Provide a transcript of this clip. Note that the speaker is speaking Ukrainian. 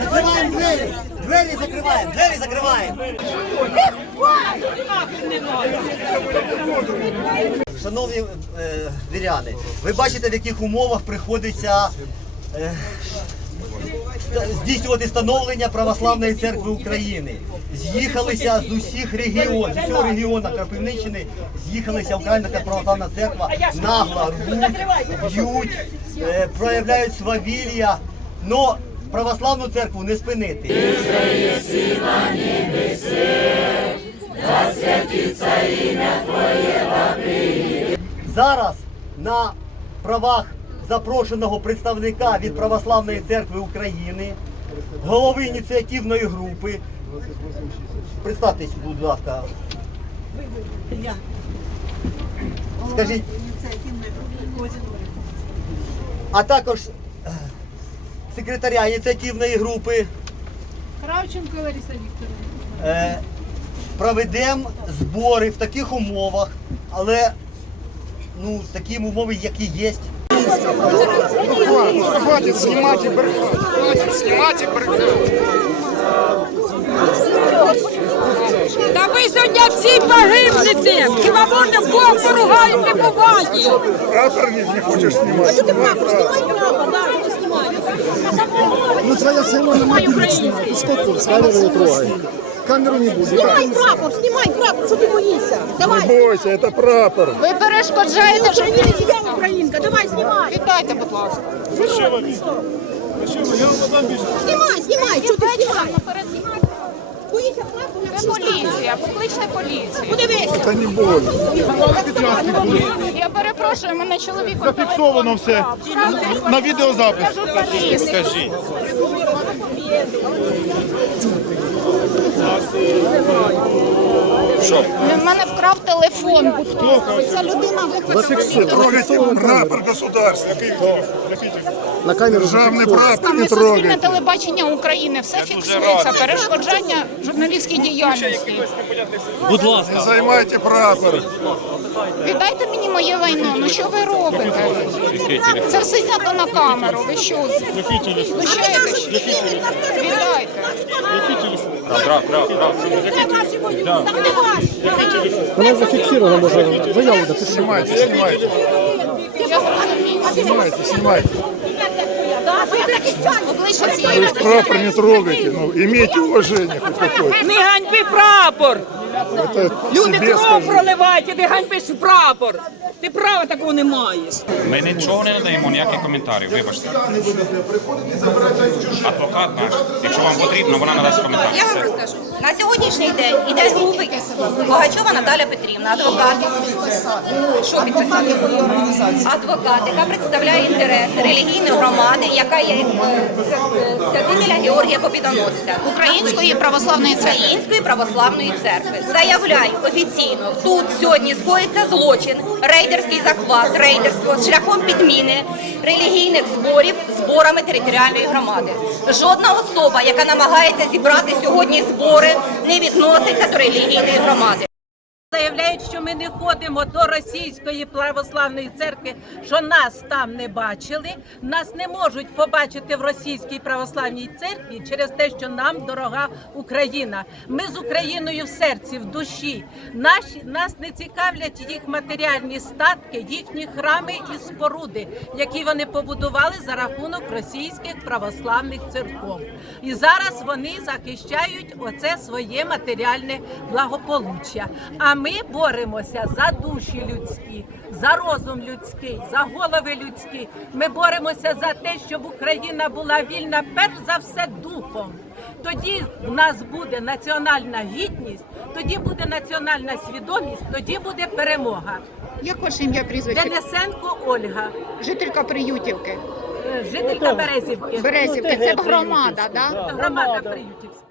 Закрываем двери! двері закриваємо. Двери закрываем! Шановні е, віряни, ви бачите, в яких умовах приходиться здійснювати становлення Православної церкви України. З'їхалися з усіх регіонів, з усього регіону Кропивниччини, з'їхалися Українська Православна Церква, нагло рвуть, б'ють, е, проявляють свавілля, но православну церкву не спинити. Зараз на правах запрошеного представника від Православної церкви України, голови ініціативної групи. Представтесь, будь ласка. Скажіть. А також е, секретаря ініціативної групи Кравченко Лариса Вікторовна. е, проведемо збори в таких умовах, але ну, такі умови, які є. Хватит снимать и брехать. Хватит снимать и брехать. Та ви сьогодні всі погибнете! Хіба можна Бог поругають не буває? Прапор не, не хочешь снимать? Снимай прапор. Ну, твоя село на мобильник, сколько с камеры не трогай. Камеру не будет. Знімай прапор, знімай прапор, що ти боїшся? Не бойся, это прапор. Ви перешкоджаєте Україна, я українка, давай, знімай. Віддайте, будь ласка. Знімай, знімай, що ти знімаєш? Боїшся прапор, Це якщо поліція, покличте поліцію. Подивися. Это не больно. Я перепрошую, мене чоловік. Зафіксовано все. На відеозапис. Скажіть. В мене вкрав телефон. Хто? Ця людина виходить. Трогайте прапор государства. На камеру Державний прапор не суспільне трогайте. телебачення України все фіксується. Перешкоджання журналістській діяльності. Не займайте прапор. Віддайте мені моє лайно. Ну що ви робите? Це все знято на камеру. Ви що? Знущаєтесь? Віддайте. Там не ваші. Вона зафиксирована, може заяву написати. Снимайте, снимайте. Снимайте, снимайте. Ви захищаєте. Обличчя То цієї есть прапор не трогайте. Ну, имейте уважение хоть какое-то. Не ганьби прапор! Люди кров проливають, і ти ганьбиш прапор! Ти права такого не маєш. Ми нічого не надаємо, ніяких коментарів, вибачте. Адвокат наш, якщо вам потрібно, вона надасть коментар. Я вам розкажу. На сьогоднішній день іде групи Богачова Наталя Петрівна, адвокат. Що підписати? Адвокат, яка представляє інтереси релігійної громади, яка є е, святителя Георгія Побідоносця. Української православної церкви. Української православної церкви. Заявляю офіційно, тут сьогодні скоїться злочин, рейдерський захват, рейдерство шляхом підміни релігійних зборів зборами територіальної громади. Жодна особа, яка намагається зібрати сьогодні збори, не відноситься до релігійної громади. Заявляють, що ми не ходимо до російської православної церкви, що нас там не бачили. Нас не можуть побачити в російській православній церкві через те, що нам дорога Україна. Ми з Україною в серці, в душі. Наші нас не цікавлять їх матеріальні статки, їхні храми і споруди, які вони побудували за рахунок російських православних церков. І зараз вони захищають оце своє матеріальне благополуччя. А ми боремося за душі людські, за розум людський, за голови людські. Ми боремося за те, щоб Україна була вільна, перш за все духом. Тоді в нас буде національна гідність, тоді буде національна свідомість, тоді буде перемога. Як ваше ім'я прізвище? Денисенко Ольга, Жителька Приютівки. е, жителька Березівки, Березівки. Це громада, да? громада Приютівська.